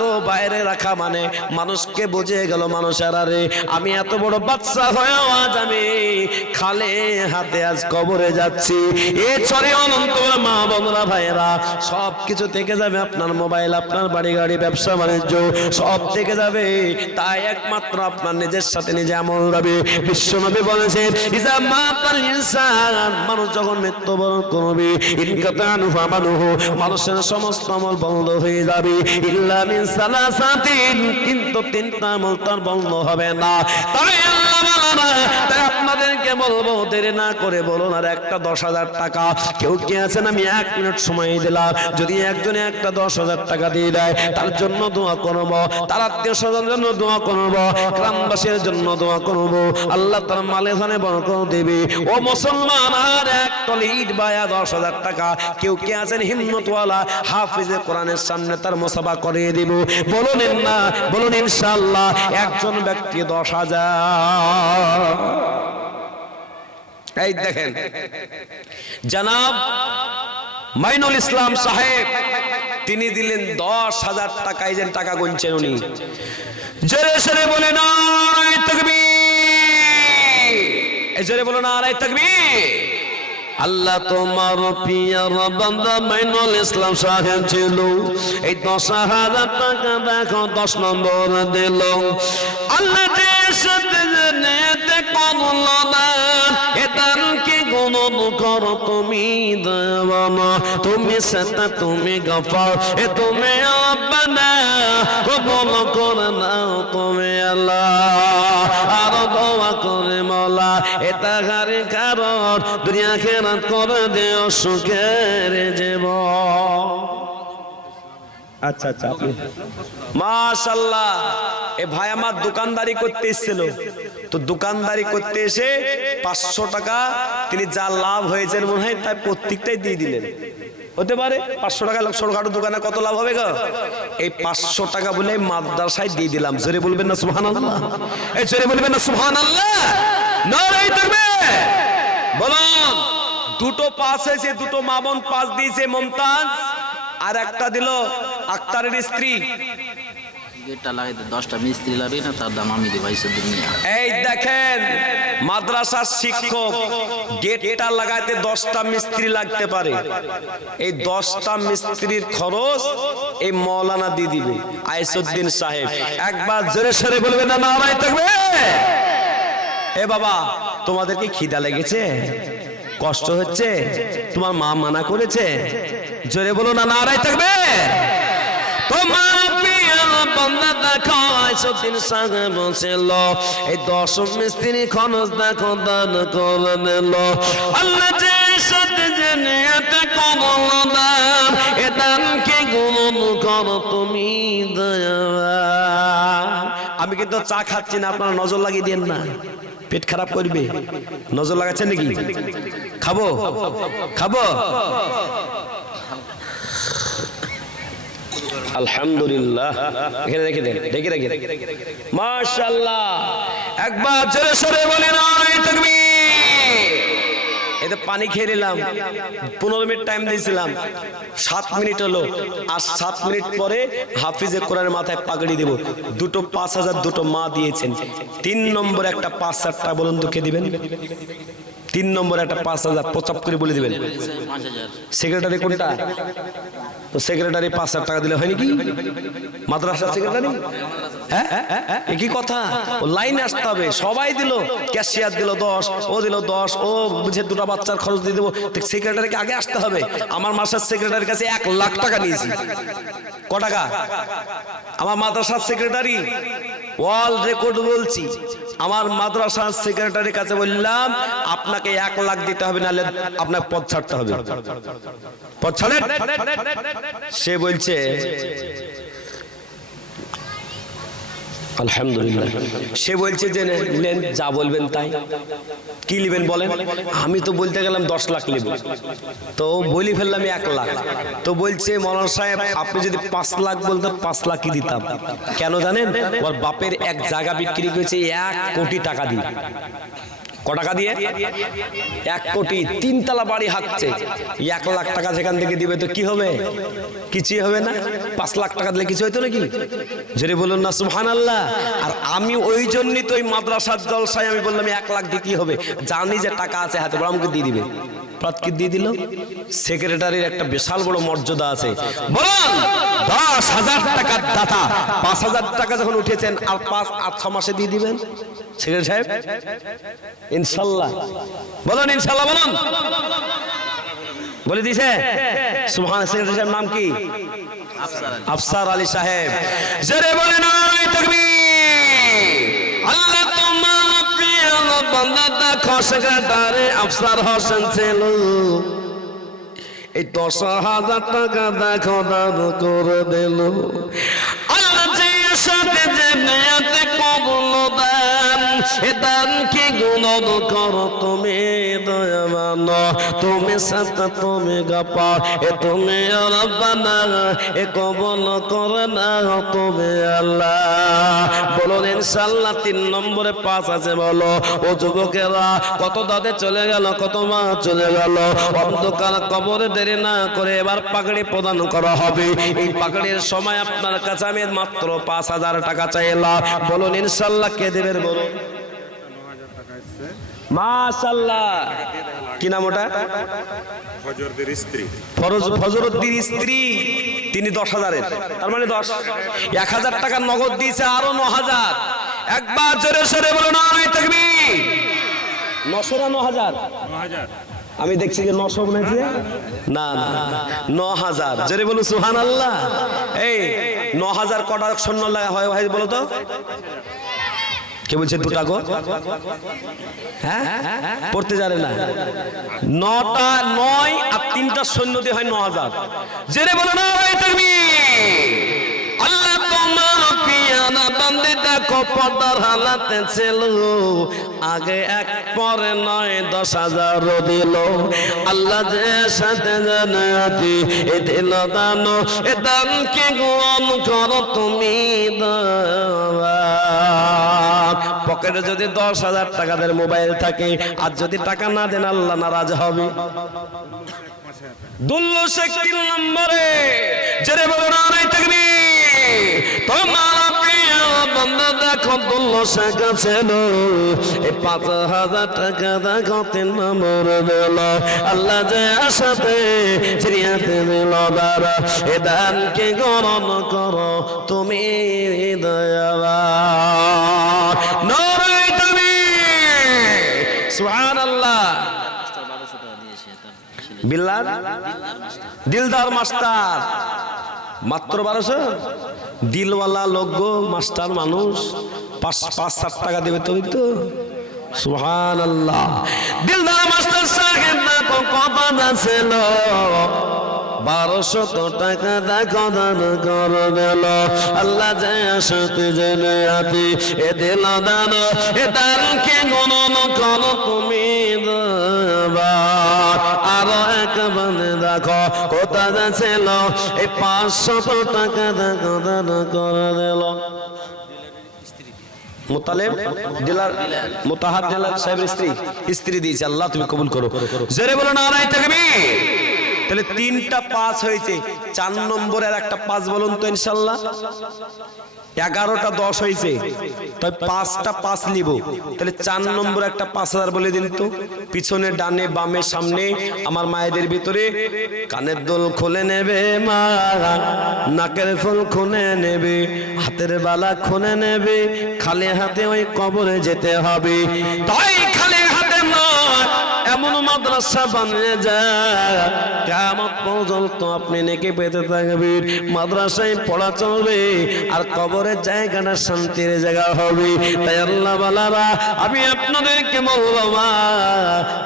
তো বাইরে রাখা মানে মানুষকে বুঝে গেল মানুষের আরে আমি এত বড় বাচ্চা হয়েও আজ আমি খালে হাতে আজ কবরে যাচ্ছি। এ চরে অনন্ত মা বোনরা ভাইয়েরা সব কিছু থেকে যাবে, আপনার মোবাইল, আপনার বাড়ি গাড়ি, ব্যবসা বাণিজ্য সব থেকে যাবে। তাই একমাত্র আপনার নিজের সাথে নিজে আমল যাবে। বিশ্বনবী বলেছেন ইজা মাতাল ইনসান, মানুষ যখন মৃত্যুবরণ করবে ইনকাতানু ফামালুহু, মানুষের সমস্ত আমল বন্ধ হয়ে যাবে ইল্লা মিন সালাসাতিন, কিন্তু তিনটা আমল তার বন্ধ হবে না। তবে আল্লাহ মাওলানা তাই আপনাদেরকে বলবো দেরি না করে বলুন আর একটা 10,000 টাকা কেউ কি আছেন? আমি 1 মিনিট সময় দিলাম, যদি একজনে একটা 10,000 টাকা দিয়ে দেয় তার জন্য দোয়া করব, তার আত্মীয় স্বজনের জন্য দোয়া করব, গ্রামবাসীর জন্য দোয়া করব, আল্লাহ তার মালে ধনে বরকত দেবে। ও মুসলমান, আর এক টলি ইট বায়া 10,000 টাকা কেউ কি আছেন হিম্মতওয়ালা হাফেজে কোরআনের সামনে তার মুসাফা করিয়ে দেব? বলুন না, বলুন ইনশাআল্লাহ। একজন ব্যক্তি 10,000। এই দেখেন জনাব মাইনুল ইসলাম সাহেব তিনি দিলেন 10,000 টাকা। এই যে টাকা গুনছেন উনি, জোরে সরে বলে নারায়ে তাকবীর, এই জোরে বলো নারায়ে তাকবীর। আল্লাহ তোমার পিয়ার বান্দা মাইনুল ইসলাম সাহেব ছিল, এই 10,000 টাকা দেখো 10 নম্বর দিল। আল্লাহ যে সাথে জেনেতে করল না এটার কি গুণ করো তুমি দেওয়ানা, তুমি সেটা তুমি গফার, এ তুমি রব্বানা কবুল করে নাও তুমি আল্লাহ। আর দোয়া করে মওলা এটা গারে কারণ দুনিয়া খেরাত করে দিও সুখের জীবন। আচ্ছা আচ্ছা, মাশাআল্লাহ। এ ভাই আমার দোকানদারি করতে এসেছিল, তো দোকানদারি করতে এসে 500 টাকা তিনি যা লাভ হয়েছে মনে হয় তাই প্রত্যেকটাই দিয়ে দিলেন। হতে পারে 500 টাকা ছোটখাটো দোকানে কত লাভ হবে গো? এই 500 টাকা বলে মাদ্রাসায় দিয়ে দিলাম। জোরে বলবেন না সুবহানাল্লাহ, এই জোরে বলবেন না সুবহানাল্লাহ, নারায়ে তাকবীর। বলুন, দুটো পাস হয়েছে, দুটো মা বোন পাস দিয়েছে, মুমতাজ, আর একটা দিল আক্তারের স্ত্রী। গেটটা লাগাইতে 10টা মিস্ত্রি লাগবে না, তার দাম আমি দেব 2200 নিয়ে। এই দেখেন মাদ্রাসার শিক্ষক, গেটটা লাগাইতে 10টা মিস্ত্রি লাগতে পারে, এই 10টা মিস্ত্রির খরচ এই মাওলানা দিয়ে দিবে আইসুদ্দিন সাহেব। একবার জোরে সরে বলবেন না নারায়ে তাকবীর। এ বাবা, তোমাদের কি খিদা লেগেছে, কষ্ট হচ্ছে, তোমার মা মানা করেছে? জোরে বলো না নারায়ে তাকবীর। তোমার বান্দা দেখো আইসুদ্দিন সাহেব বলছিল এই 10 মিস্ত্রি খরচ দেখো দান করে নিল। আল্লাহ যে সাথে জেনে এতে কবল দান এ দান কি গুণ করো তুমি দয়াবান। আমি কিন্তু চা খাচ্ছি না, আপনারা নজর লাগিয়ে দেন না, পেট খারাপ করবে। নজর লাগাচ্ছেন নাকি? খাবো খাবো আলহামদুলিল্লাহ। এখানে রেখে দেন, রেখে রেখে মাশাআল্লাহ। একবার জোরে সরে বলেন নারায়ে তাকবীর। এতে পানি খেয়ে নিলাম, 15 মিনিট টাইম দিয়েছিলাম, 7 মিনিট হলো, আর 7 মিনিট পরে হাফিজে কোরআনের মাথায় পাগড়ি দেব। দুটো 5,000 দুটো মা দিয়েছেন। 3 নম্বর একটা 5,000 টাকা বলুন তো কে দিবেন? 3 নম্বর একটা 5,000 প্রচাপ করে বলে দিবেন। 5000 সেক্রেটারি কোনটা? তো সেক্রেটারি 5,000 টাকা দিলে হয় নাকি? মাদ্রাসা সেক্রেটারি? হ্যাঁ, একই কথা। ও লাইনে আসতে হবে। সবাই দিল, ক্যাশিয়ার দিল 10, ও দিল 10, ও বুঝে দুটো বাচ্চার খরচ দিয়ে দেবো। সেক্রেটারিকে আগে আসতে হবে। আমার মাসের সেক্রেটারির কাছে 1 লাখ টাকা নিয়েছি। ক টাকা? আমার মাদ্রাসার সেক্রেটারি ওয়াল রেকর্ড বলছি, আমার মাদ্রাসার সেক্রেটারির কাছে বললাম আপনাকে 1 লাখ দিতে হবে, নাহলে আপনার পদ ছাড়তে হবে। পদ ছাড়েন। সে বলছে আলহামদুলিল্লাহ। সে বলছে যে নেন, যা বলবেন তাই। কি নেবেন বলেন? আমি তো বলতে গেলাম 10 লাখ নেব, তো বলি ফেললাম 1 লাখ। তো বলছে মৌলানা সাহেব আপনি যদি 5 লাখ বলতেন 5 লাখই দিতাম। কেন জানেন? ওর বাপের এক জায়গা বিক্রি করেছে 1 কোটি টাকা দিয়ে। ক টাকা দিয়ে? 1 কোটি 3 তলা বাড়ি হাঁকছে, 1 লাখ টাকা সেখান থেকে দিবে তো কি হবে? কিছুই হবে না। 5 লাখ টাকা দিলে কিছু হইতো নাকি? জোরে বলুন না সুবহানাল্লাহ। আর আমি ওই জন্যই তো ওই মাদ্রাসার জলসায় আমি বললাম 1 লাখ দিতেই হবে, জানি যে টাকা আছে হাতে, বড় আমাকে দিয়ে দিবে। প্রত্যেক দিয়ে দিল। সেক্রেটারির একটা বিশাল বড় মর্যাদা আছে। বলুন 10,000 টাকার দাতা 5,000 টাকা যখন উঠেছেন আর 5-6 মাসে দিয়ে দিবেন সেক্রেটারি সাহেব? ইনশাল্লাহ বলুন, ইনশাল্লাহ বলুন। বলে দিছে সুবহানাল্লাহ। সেক্রেটারি সাহেব নাম কি? আফসার আলী সাহেব। জোরে বলেন নারায়ে তাকবীর। আল্লাহ তোমার প্রিয় বান্দা দেখো সেক্রেটারি আফসার হোসেন ছিল। এই 10,000 টাকা দেখো দান করে দিল। আল্লাহ যে সাথে যে নিয়তে কবুল দেন, এ দান কি গুণন করো তুমি দয়াবান, তুমি সাথে তুমি গাপা, এ তুমি রব্বানা, এ কবুল করে না তুমি আল্লাহ। বলুন ইনশাআল্লাহ। 3 নম্বরে 5 আছে বলো। ও যুবকেরা, কত দাদে চলে গেল, কত মা চলে গেল, অন্ধকার কবরে দেরি না করে এবার পাগড়ি প্রদান করা হবে। এই পাগড়ির সময় আপনার কাছে আমি মাত্র 5,000 টাকা চাইলাম। বলুন ইনশাআল্লাহ কে দেবেন? বলুন মাশাআল্লাহ। কি নাম ওটা? ফজরদের স্ত্রী। ফজরুদ্দিন স্ত্রী, তিনি 10,000-এর, তার মানে 10। 1,000 টাকা নগদ দিয়েছে, আরো 9,000। একবার জোরে সরে বলুন নারায়ে তাকবীর। 900 না 9,000? আমি দেখছি যে 900 বলেছে। না না 9,000। জোরে বলুন সুবহানাল্লাহ। এই 9,000 কটা সৈন্য লাগা হয় ভাই বলো তো? কে বলছে 2টা গো? হ্যাঁ পড়তে জানে না। 9টা 9 আর 3টা সৈন্য দিয়ে হয় 9,000। জেনে বলো নারায়ে তাকবীর। আল্লাহ তোমার পিয়ানা বান্দে দেখো পর্দার হালাতে ছিল, আগে 1 পরে 9 10,000 দিল। আল্লাহ যে সাথে জানাতি এ দিল দান, এ দান কি গ্রহণ করো তুমি দাওয়া। পকেটে যদি 10,000 টাকাদের মোবাইল থাকে আর যদি টাকা না দেন আল্লাহ নারাজ হবে। দুল্লো শেখ 3 নম্বরে। জোরে বলো নারায়ে তাকবীর। তোমার প্রিয় বান্দা দেখো দুল্লো শেখ ছিল, এই 5,000 টাকা দেখো 3 নম্বর দিল। আল্লাহ যে আশাতে চিরিয়াতে দিল দারা, এ দানকে গ্রহণ করো তুমি দয়াবান। নারায়ে তাকবীর সুবহানাল্লাহ। বিল্লাল দিলদার মাস্টার মাত্র 1200। দিলওয়ালা লোক গো, মাস্টার মানুষ। 5-7 টাকা দেবে তুমি তো। সুবহানাল্লাহ। দিলদার মাস্টার সাহেব না কত ছিল, 1200 টাকা দেখো দান করে দিল। আল্লাহ যে সাথে জেনে আতি এ দিল দান, এ দান কি গণন করো তুমি দেবা। আরো এক বান্দে দেখো কোথা ছিল, এই 500 টাকা দেখো দান করে দিল। মুতালেব দিলার মুতাহাদ দিলার সাহেবের স্ত্রী দিয়েছে। আল্লাহ তুমি কবুল করো। জোরে বলো নারায়ে তাকবীর। তাহলে 3টা 5 হয়েছে। 4 নম্বরের একটা 5 বলুন তো ইনশাআল্লাহ। 11টা 10 হয়েছে, তাই 5টা 5 নিব। তাহলে 4 নম্বর একটা 5,000 বলে দিন তো। পিছনে ডানে বামে সামনে আমার মায়েদের ভিতরে কানের দুল খুলে নেবে মা, নাকের ফুল খুলে নেবে, হাতের বালা খুলে নেবে। খালি হাতে ওই কবরে যেতে হবে। তাই খালি হাতে নয়, এমন মাদ্রাসা বানিয়ে যায় কিয়ামত পর্যন্ত আপনি নেকি পেতে থাকবেন। মাদ্রাসায় পড়া চলবে আর কবরের জায়গাটা শান্তির জায়গা হবে। তাই আল্লাহ বালারা, আমি আপনাদেরকে বলবো মা,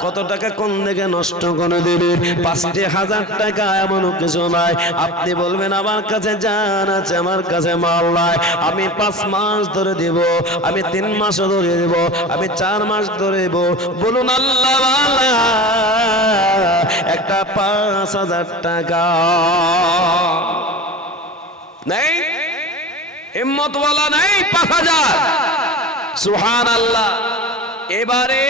কত টাকা কোন দিকে নষ্ট করে দিলেন। 5,000 টাকা এমন কিছু নাই। আপনি বলবেন আমার কাছে জান আছে, আমার কাছে মাল নাই, আমি 5 মাস ধরে দিব, আমি 3 মাস ধরে দিব, আমি 4 মাস ধরে দিব। বলুন আল্লাহ একটা 5,000 টাকা নেই, হিম্মতওয়ালা নেই 5,000। সুবহানাল্লাহ। এবারে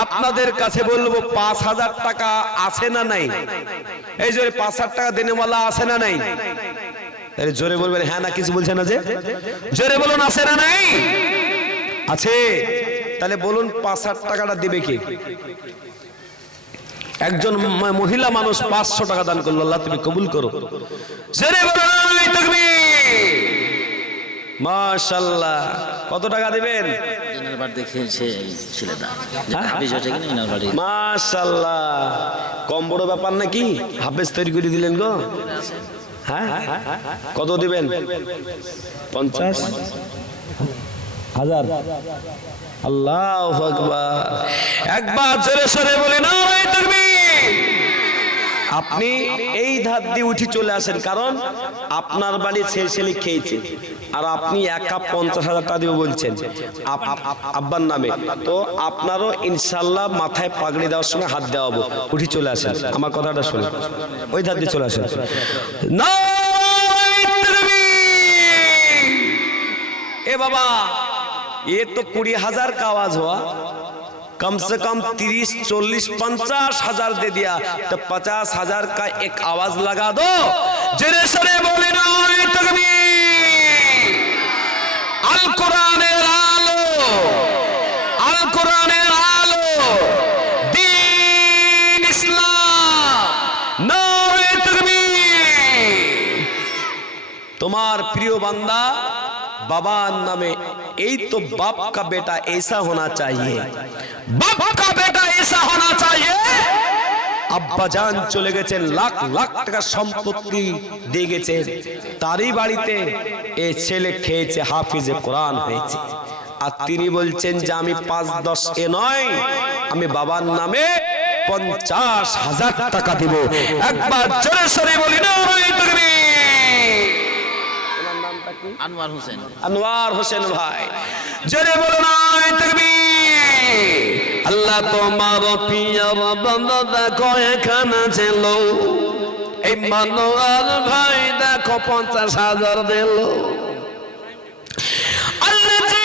আপনাদের কাছে বলবো 5,000 টাকা আছে না নাই? এই যে 5,000 টাকা দেনেওয়ালা আছে না নাই? আরে জোরে বলবেন হ্যাঁ না কিছু বলছেন না যে? জোরে বলুন আছে না নাই? আছে। তাহলে বলুন 5,000 টাকাটা দিবে কে? একজন মহিলা মানুষ 500 টাকা দান করলো, আল্লাহ তুমি কবুল করো। জোরে বলুন তাকবীর। মাশাআল্লাহ। কত টাকা দিবেন? ইনার বাড়ি দেখেছে ছেলেটা, হাফিজ হচ্ছে কিনা ইনার বাড়ি। মাশাআল্লাহ, কম বড় ব্যাপার নাকি? হাফেজ তৈরি করে দিলেন গো। হ্যাঁ, কত দিবেন? 50,000। আল্লাহু আকবার। একবার জোরে সরে বলে নারে তাকবীর। আপনি এই ধার দিয়ে উঠে চলে আসেন, কারণ আপনার বাড়ি ছেলে খেয়েছে আর আপনি একা 50,000 টাকা দিবে বলছেন আব্বার নামে, তো আপনারও ইনশাল্লাহ মাথায় পাগড়ি দেওয়ার সময় হাত দেওয়াবো। উঠে চলে আসেন, আমার কথাটা শুনে ওই ধার দিয়ে চলে আসেন। ए बाबा, ये तो 20,000 का आवाज हुआ, कम से कम 30, 40, 50,000 दे दिया, तो 50,000 का एक आवाज लगा दो। जरे सरे बोले ना तकबीर। अल कुराने आलो, अल कुराने आलो, दीन इस्लाम, नारे तकबीर। तुम्हार प्रिय बंदा बाबा नामे, यही तो बाप का बेटा ऐसा होना चाहिए, बाप का बेटा ऐसा होना चाहिए। আব্বা জান চলে গেছেন, লাখ লাখ টাকা সম্পত্তি দিয়ে গেছেন, তারই বাড়িতে এই ছেলে খেয়েছে, হাফিজে কোরআন হয়েছে, আর তিনি বলছেন যে আমি 5-10 এ নয়, আমি বাবার নামে 50,000 টাকা দিব। একবার জোরে সরে বলি না তাকবীর। আনোয়ার হোসেন। আনোয়ার হোসেন ভাই, জোরে বলো না তাকবীর। আল্লাহ তোমার পিয়ার বান্দা দেখো এখানে ছিল, এই মানোয়ার ভাই দেখো 50,000 দিল। আল্লাহ যে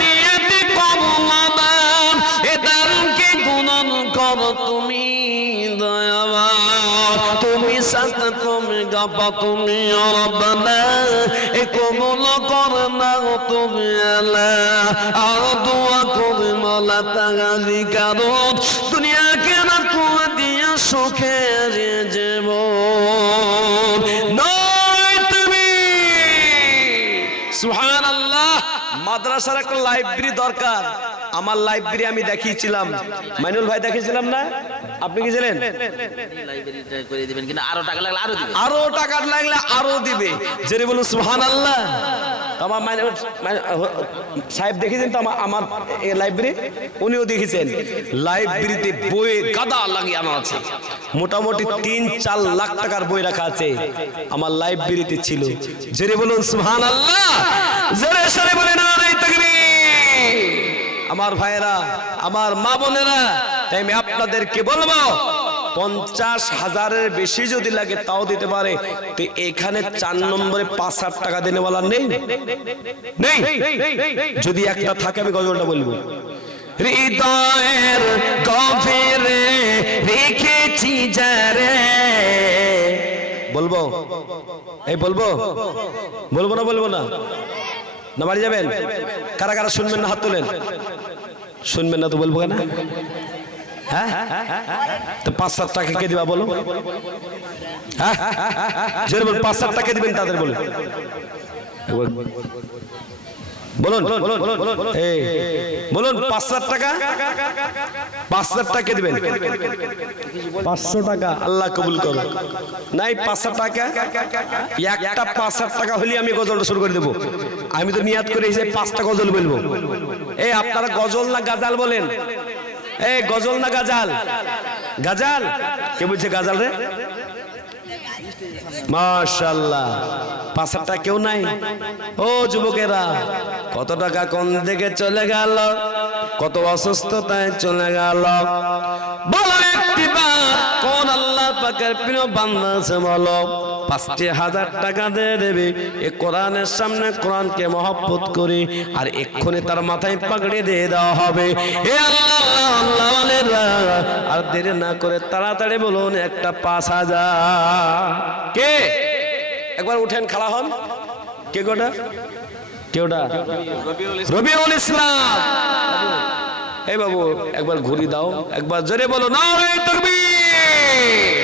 নিয়তি করলাম, এ দানকে গুণন করো তুমি দয়াবান, তুমি সাথ তুমি গাপা তুমি রব্বানা, এ কবুল করে নাও তুমি আল্লাহ। আর দোয়া করি মাওলা তাআলা কারণ দুনিয়াকে না করে দিয়ে সুখের জীবন। নয় তুমি সুবহানাল্লাহ। মাদ্রাসার একটা লাইব্রেরি দরকার। আমার লাইব্রেরি আমি দেখিয়েছিলাম, মাইনুল ভাই দেখিয়েছিলাম না? আপনি কি ছিলেন? লাইব্রেরিটা করে দিবেন, কিন্তু আরো টাকা লাগলে আরো দিবেন, আরো টাকা লাগলে আরো দিবে। জেরে বলুন সুবহানাল্লাহ। আমার মাইনুল সাহেব দেখেছেন তো আমার এই লাইব্রেরি, উনিও দেখেছেন। লাইব্রেরিতে বই গাদা লাগিয়ে আছে, মোটামুটি 3-4 লাখ টাকার বই রাখা আছে আমার লাইব্রেরিতে ছিল। জেরে বলুন সুবহানাল্লাহ। জোরে সরে বলেন নারে তাকবীর। আমার ভাইরা, আমার মা বোনেরা, তাই আমি আপনাদেরকে বলবো 50,000-এর বেশি যদি লাগে তাও দিতে পারে। তো এখানে 4 নম্বরে 5,000 টাকা দেনেওয়ালা নেই, নেই। যদি একটা থাকে আমি গজলটা বলবো। হৃদয়ের গভীরে রেখেছি যারে, বলবো এই বলবো বলবো না, বলবো না, না বাড়ি যাবেন? কারা কারা শুনবেন না হাত তোলেন। শুনবেন না তো বলবো কেন? হ্যাঁ, তো 5,000 টাকা কে দিবা বলো? হ্যাঁ, জোরে বল, 5,000 টাকা দিবেন তাদের বলে বলুন, এই বলুন 5,000 টাকা, 5,000 টাকা দিবেন। 500 টাকা আল্লাহ কবুল করো। নাই 5,000 টাকা, একটা 5,000 টাকা হলে আমি গজলটা শুরু করে দেবো। আমি তো নিয়াত করে এসে 5টা গজল বলবো। এই আপনারা গজল না গাজাল বলেন? এই গজল না গাজাল? গাজাল কে বলছে গাজাল রে? মাশাআল্লাহ। 5,000 টাকা কেউ নাই? ও যুবকেরা, কত টাকা কোন দিকে চলে গেল, কত অসুস্থতায় চলে গেল। বলো একটিবার কোন আল্লাহ পাকের প্রিয় বান্দা আছে বলো? 5,000 টাকা দিয়ে দেবে। এ কোরআনের সামনে কোরআনকে মহব্বত করে আর এক্ষুনি তার মাথায় পাগড়ি দিয়ে দেওয়া হবে। এ আল্লাহ আল্লাহ, আর দেরি না করে তাড়াতাড়ি বলুন একটা 5,000। কে একবার উঠেন, খাড়া হন। কে গোটা? কেউটা? রবিউল ইসলাম। এই বাবু একবার ঘুরি দাও, একবার জোরে বলো নারে তাকবীর।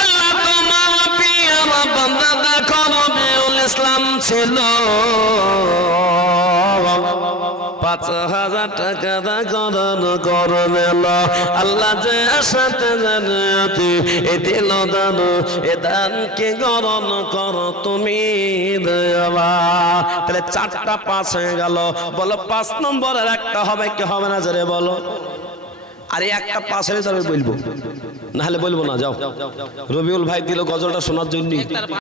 আল্লাহ তোমার প্রিয় বান্দা দেখো রবিউল ইসলাম ছিল 5,000 টাকা দা করণ করল। আল্লাহ যে সাথে জানাতে এ দিল দান, এ দান কে গরণ করো তুমি দয়ালা। তাহলে 4টা 5 হয়ে গেল। বলো 5 নম্বরের একটা হবে কি হবে না জোরে বলো। আরে একটা 5 হলে তবে বলবো, না হলে বলবো না। যাও, রবিউল ভাই দিল গজলটা শোনার জন্য।